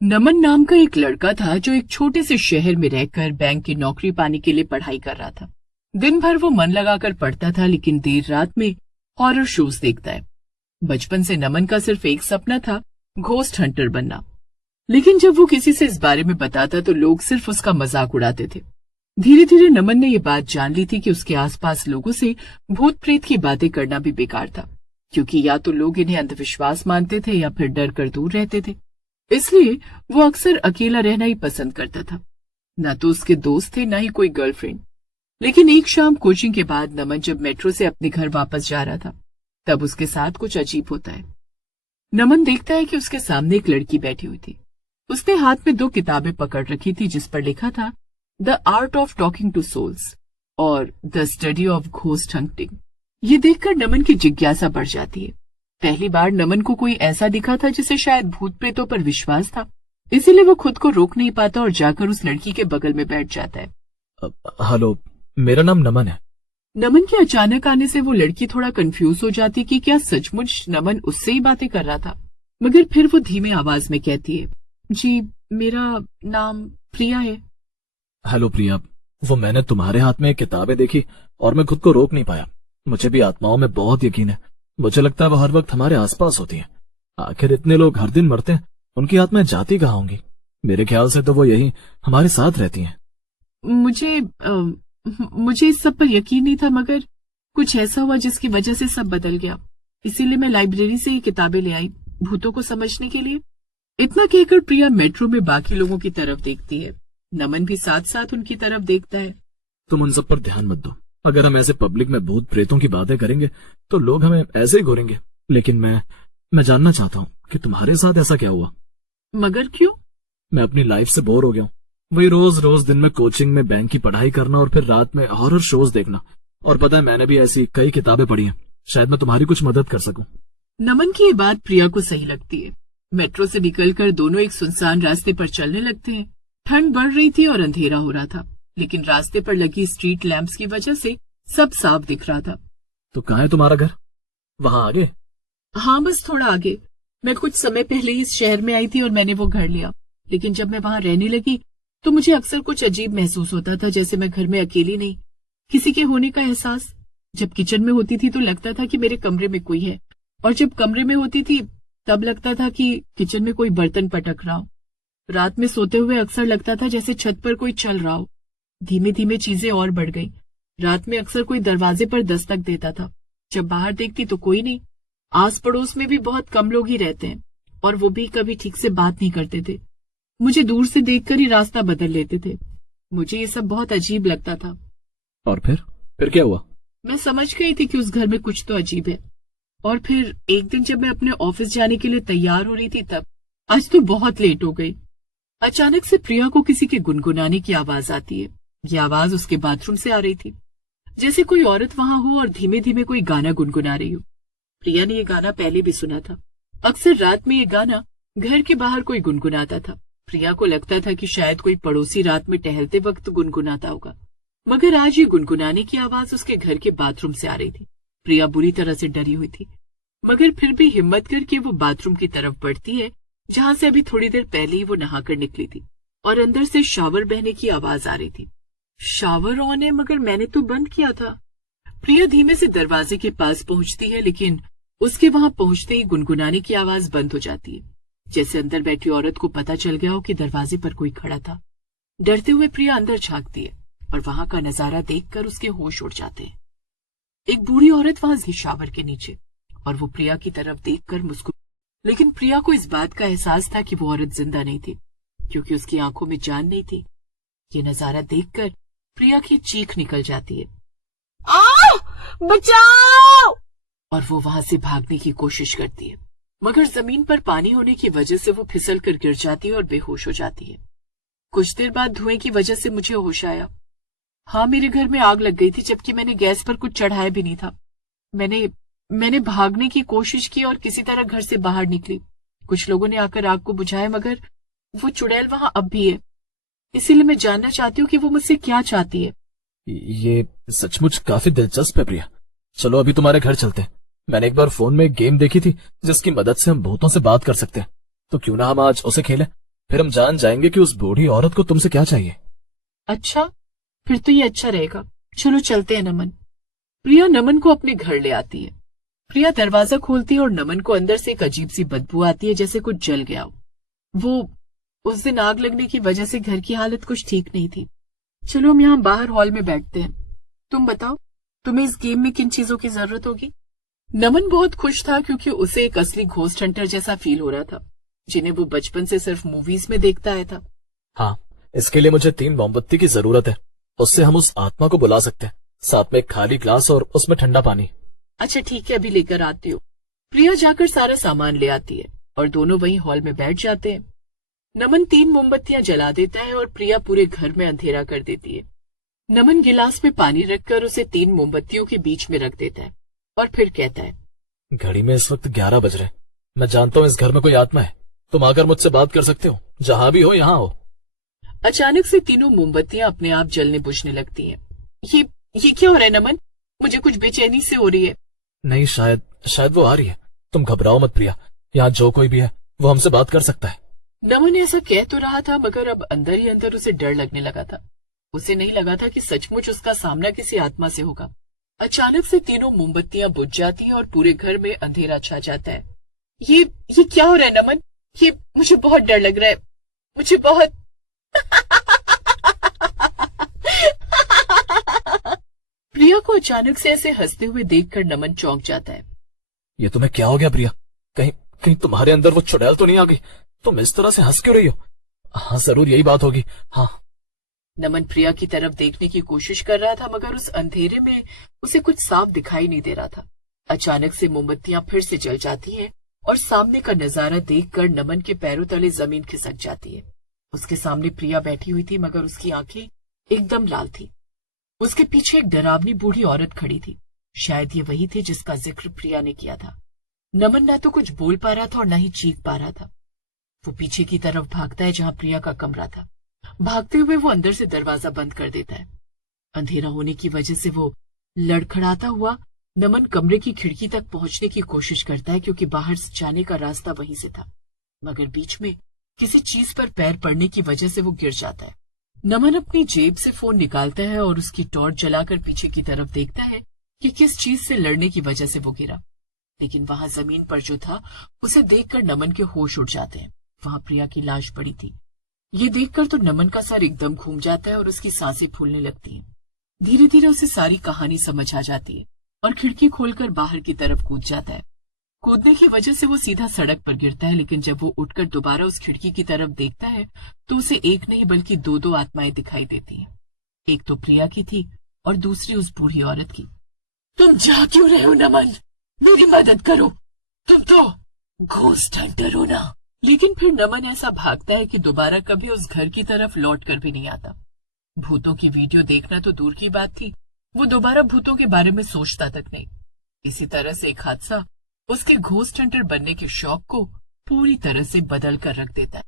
नमन नाम का एक लड़का था जो एक छोटे से शहर में रहकर बैंक की नौकरी पाने के लिए पढ़ाई कर रहा था। दिन भर वो मन लगाकर पढ़ता था, लेकिन देर रात में हॉरर शोज देखता है। बचपन से नमन का सिर्फ एक सपना था, घोस्ट हंटर बनना। लेकिन जब वो किसी से इस बारे में बताता तो लोग सिर्फ उसका मजाक उड़ाते थे। धीरे धीरे नमन ने ये बात जान ली थी कि उसके आसपास लोगों से भूत प्रेत की बातें करना भी बेकार था, क्योंकि या तो लोग इन्हें अंधविश्वास मानते थे या फिर डर कर दूर रहते थे। इसलिए वो अक्सर अकेला रहना ही पसंद करता था। न तो उसके दोस्त थे, न ही कोई गर्लफ्रेंड। लेकिन एक शाम कोचिंग के बाद नमन जब मेट्रो से अपने घर वापस जा रहा था, तब उसके साथ कुछ अजीब होता है। नमन देखता है कि उसके सामने एक लड़की बैठी हुई थी। उसने हाथ में 2 किताबें पकड़ रखी थी जिस पर लिखा था the art of talking to souls और the study of ghost hunting. ये देखकर नमन की जिज्ञासा बढ़ जाती है। पहली बार नमन को कोई ऐसा दिखा था जिसे शायद भूत प्रेतों पर विश्वास था, इसीलिए वो खुद को रोक नहीं पाता और जाकर उस लड़की के बगल में बैठ जाता है। हेलो, मेरा नाम नमन है। नमन के अचानक आने से वो लड़की थोड़ा कंफ्यूज हो जाती कि क्या सचमुच नमन उससे ही बातें कर रहा था। मगर फिर वो धीमे आवाज में कहती है, जी मेरा नाम प्रिया है। हेलो प्रिया, वो मैंने तुम्हारे हाथ में किताबें देखी और मैं खुद को रोक नहीं पाया। मुझे भी आत्माओं में बहुत यकीन है। मुझे लगता है वो हर वक्त हमारे आसपास होती हैं। आखिर इतने लोग हर दिन मरते हैं, उनकी आत्माएं जाती कहाँ होंगी? मेरे ख्याल से तो वो यही हमारे साथ रहती हैं। मुझे इस सब पर यकीन नहीं था, मगर कुछ ऐसा हुआ जिसकी वजह से सब बदल गया। इसीलिए मैं लाइब्रेरी से ये किताबें ले आई, भूतों को समझने के लिए। इतना कहकर प्रिया मेट्रो में बाकी लोगों की तरफ देखती है। नमन भी साथ साथ उनकी तरफ देखता है। तुम उन सब पर ध्यान मत दो। अगर हम ऐसे पब्लिक में भूत प्रेतों की बातें करेंगे तो लोग हमें ऐसे ही घूरेंगे। लेकिन मैं जानना चाहता हूँ कि तुम्हारे साथ ऐसा क्या हुआ। मगर क्यों? मैं अपनी लाइफ से बोर हो गया हूँ। वही रोज रोज दिन में कोचिंग में बैंक की पढ़ाई करना और फिर रात में हॉरर शोज देखना। और पता है, मैंने भी ऐसी कई किताबें पढ़ी हैं। शायद मैं तुम्हारी कुछ मदद कर सकूं। नमन की ये बात प्रिया को सही लगती है। मेट्रो से निकलकर दोनों एक सुनसान रास्ते पर चलने लगते हैं। ठंड बढ़ रही थी और अंधेरा हो रहा था, लेकिन रास्ते पर लगी स्ट्रीट लैंप्स की वजह से सब साफ दिख रहा था। तो कहाँ है तुम्हारा घर? वहाँ आगे? हाँ, बस थोड़ा आगे। मैं कुछ समय पहले इस शहर में आई थी और मैंने वो घर लिया। लेकिन जब मैं वहाँ रहने लगी तो मुझे अक्सर कुछ अजीब महसूस होता था, जैसे मैं घर में अकेली नहीं, किसी के होने का एहसास। जब किचन में होती थी तो लगता था कि मेरे कमरे में कोई है, और जब कमरे में होती थी तब लगता था कि किचन में कोई बर्तन पटक रहा हो। रात में सोते हुए अक्सर लगता था जैसे छत पर कोई चल रहा हो। धीमे धीमे चीजें और बढ़ गई। रात में अक्सर कोई दरवाजे पर दस्तक देता था। जब बाहर देखती तो कोई नहीं। आस पड़ोस में भी बहुत कम लोग ही रहते हैं, और वो भी कभी ठीक से बात नहीं करते थे। मुझे दूर से देखकर ही रास्ता बदल लेते थे। मुझे ये सब बहुत अजीब लगता था। और फिर क्या हुआ? मैं समझ गई थी कि उस घर में कुछ तो अजीब है। और फिर एक दिन जब मैं अपने ऑफिस जाने के लिए तैयार हो रही थी, तब आज तो बहुत लेट हो गई। अचानक से प्रिया को किसी के गुनगुनाने की आवाज आती है। ये आवाज उसके बाथरूम से आ रही थी, जैसे कोई औरत वहां हो और धीमे धीमे कोई गाना गुनगुना रही हो। प्रिया ने ये गाना पहले भी सुना था। अक्सर रात में ये गाना घर के बाहर कोई गुनगुनाता था। प्रिया को लगता था कि शायद कोई पड़ोसी रात में टहलते वक्त गुनगुनाता होगा, मगर आज ये गुनगुनाने की आवाज उसके घर के बाथरूम से आ रही थी। प्रिया बुरी तरह से डरी हुई थी, मगर फिर भी हिम्मत करके वो बाथरूम की तरफ बढ़ती है, जहां से अभी थोड़ी देर पहले ही वो नहाकर निकली थी, और अंदर से शावर बहने की आवाज आ रही थी। शावर ऑन है, मगर मैंने तो बंद किया था। प्रिया धीमे से दरवाजे के पास पहुंचती है, लेकिन उसके वहां पहुंचते ही गुनगुनाने की आवाज बंद हो जाती है, जैसे अंदर बैठी औरत को पता चल गया हो कि दरवाजे पर कोई खड़ा था। डरते हुए प्रिया अंदर झांकती है और वहां का नजारा देखकर उसके होश उड़ जाते हैं। एक बूढ़ी औरत वहां थी शावर के नीचे, और वो प्रिया की तरफ देखकर मुस्कुराई। लेकिन प्रिया को इस बात का एहसास था कि वो औरत जिंदा नहीं थी, क्योंकि उसकी आंखों में जान नहीं थी। ये नजारा देखकर प्रिया की चीख निकल जाती है, आ! बचाओ! और वो वहां से भागने की कोशिश करती है, मगर जमीन पर पानी होने की वजह से वो फिसल कर गिर जाती है और बेहोश हो जाती है। कुछ देर बाद धुएं की वजह से मुझे होश आया। हाँ, मेरे घर में आग लग गई थी, जबकि मैंने गैस पर कुछ चढ़ाया भी नहीं था। मैंने भागने की कोशिश की और किसी तरह घर से बाहर निकली। कुछ लोगों ने आकर आग को बुझाया, मगर वो चुड़ैल वहां अब भी है। इसीलिए मैं जानना चाहती हूँ कि वो मुझसे क्या चाहती है। ये सचमुच काफी दिलचस्प है प्रिया। चलो अभी तुम्हारे घर चलते हैं। मैंने एक बार फोन में एक गेम देखी थी जिसकी मदद से हम भूतों से बात कर सकते हैं, तो क्यों ना हम आज उसे खेलें। फिर हम जान जाएंगे कि उस बूढ़ी औरत को तुमसे क्या चाहिए। अच्छा, फिर तो ये अच्छा रहेगा। चलो चलते हैं नमन। प्रिया नमन को अपने घर ले आती है। प्रिया दरवाजा खोलती है और नमन को अंदर से एक अजीब सी बदबू आती है, जैसे कुछ जल गया हो। वो उस दिन आग लगने की वजह से घर की हालत कुछ ठीक नहीं थी। चलो हम यहाँ बाहर हॉल में बैठते हैं। तुम बताओ, तुम्हें इस गेम में किन चीजों की जरूरत होगी? नमन बहुत खुश था क्योंकि उसे एक असली घोस्ट हंटर जैसा फील हो रहा था, जिन्हें वो बचपन से सिर्फ मूवीज में देखता आया था। हाँ, इसके लिए मुझे 3 मोमबत्ती की जरूरत है। उससे हम उस आत्मा को बुला सकते हैं। साथ में एक खाली ग्लास और उसमें ठंडा पानी। अच्छा ठीक है, अभी लेकर आती हूँ। प्रिया जाकर सारा सामान ले आती है और दोनों वहीं हॉल में बैठ जाते हैं। नमन 3 मोमबत्तियां जला देता है और प्रिया पूरे घर में अंधेरा कर देती है। नमन गिलास में पानी रखकर उसे 3 मोमबत्तियों के बीच में रख देता है और फिर कहता है, घड़ी में इस वक्त 11 बज रहे हैं। मैं जानता हूँ इस घर में कोई आत्मा है। तुम आकर मुझसे बात कर सकते हो, जहां भी हो यहाँ हो। अचानक से तीनों मोमबत्तियां अपने आप जलने बुझने लगती हैं। ये क्या हो रहा है नमन? मुझे कुछ बेचैनी से हो रही है। नहीं, शायद वो आ रही है। तुम घबराओ मत प्रिया, यहाँ जो कोई भी है वो हमसे बात कर सकता है। नमन ऐसा कह तो रहा था, मगर अब अंदर ही अंदर उसे डर लगने लगा था। उसे नहीं लगा था कि सचमुच उसका सामना किसी आत्मा से होगा। अचानक से तीनों मोमबत्तियां बुझ जाती हैं और पूरे घर में अंधेरा छा जाता है। ये क्या हो रहा है नमन? ये मुझे बहुत डर लग रहा है। मुझे बहुत प्रिया को अचानक से ऐसे हंसते हुए देखकर नमन चौंक जाता है। ये तुम्हें क्या हो गया प्रिया? कहीं तुम्हारे अंदर वो चुड़ैल तो नहीं आ गई? तुम इस तरह से हंस क्यों रही हो? हाँ, जरूर यही बात होगी। हाँ। नमन प्रिया की तरफ देखने की कोशिश कर रहा था, मगर उस अंधेरे में उसे कुछ साफ दिखाई नहीं दे रहा था। अचानक से मोमबत्तियां फिर से जल जाती हैं और सामने का नजारा देखकर नमन के पैरों तले जमीन खिसक जाती है। उसके सामने प्रिया बैठी हुई थी, मगर उसकी आंखें एकदम लाल थी। उसके पीछे एक डरावनी बूढ़ी औरत खड़ी थी। शायद ये वही थी जिसका जिक्र प्रिया ने किया था। नमन ना तो कुछ बोल पा रहा था और ना ही चीख पा रहा था। वो पीछे की तरफ भागता है जहां प्रिया का कमरा था। भागते हुए वो अंदर से दरवाजा बंद कर देता है। अंधेरा होने की वजह से वो लड़खड़ाता हुआ नमन कमरे की खिड़की तक पहुंचने की कोशिश करता है, क्योंकि बाहर से जाने का रास्ता वहीं से था। मगर बीच में किसी चीज पर पैर पड़ने की वजह से वो गिर जाता है। नमन अपनी जेब से फोन निकालता है और उसकी टॉर्च जलाकर पीछे की तरफ देखता है कि किस चीज से लड़ने की वजह से वो गिरा। लेकिन वहां जमीन पर जो था उसे देखकर नमन के होश उड़ जाते हैं। वहां प्रिया की लाश पड़ी थी। ये देखकर तो नमन का सर एकदम घूम जाता है और उसकी सांसें फूलने लगती हैं। धीरे धीरे उसे सारी कहानी समझ आ जाती है और खिड़की खोलकर बाहर की तरफ कूद जाता है। कूदने की वजह से वो सीधा सड़क पर गिरता है, लेकिन जब वो उठकर दोबारा उस खिड़की की तरफ देखता है तो उसे एक नहीं बल्कि 2 आत्माएं दिखाई देती हैं। एक तो प्रिया की थी और दूसरी उस बूढ़ी औरत की। तुम जा क्यों रहे हो नमन? मेरी मदद करो, तुम तो घोस्ट हंटर हो ना। लेकिन फिर नमन ऐसा भागता है कि दोबारा कभी उस घर की तरफ लौट कर भी नहीं आता। भूतों की वीडियो देखना तो दूर की बात थी, वो दोबारा भूतों के बारे में सोचता तक नहीं। इसी तरह से एक हादसा उसके घोस्ट हंटर बनने के शौक को पूरी तरह से बदल कर रख देता है।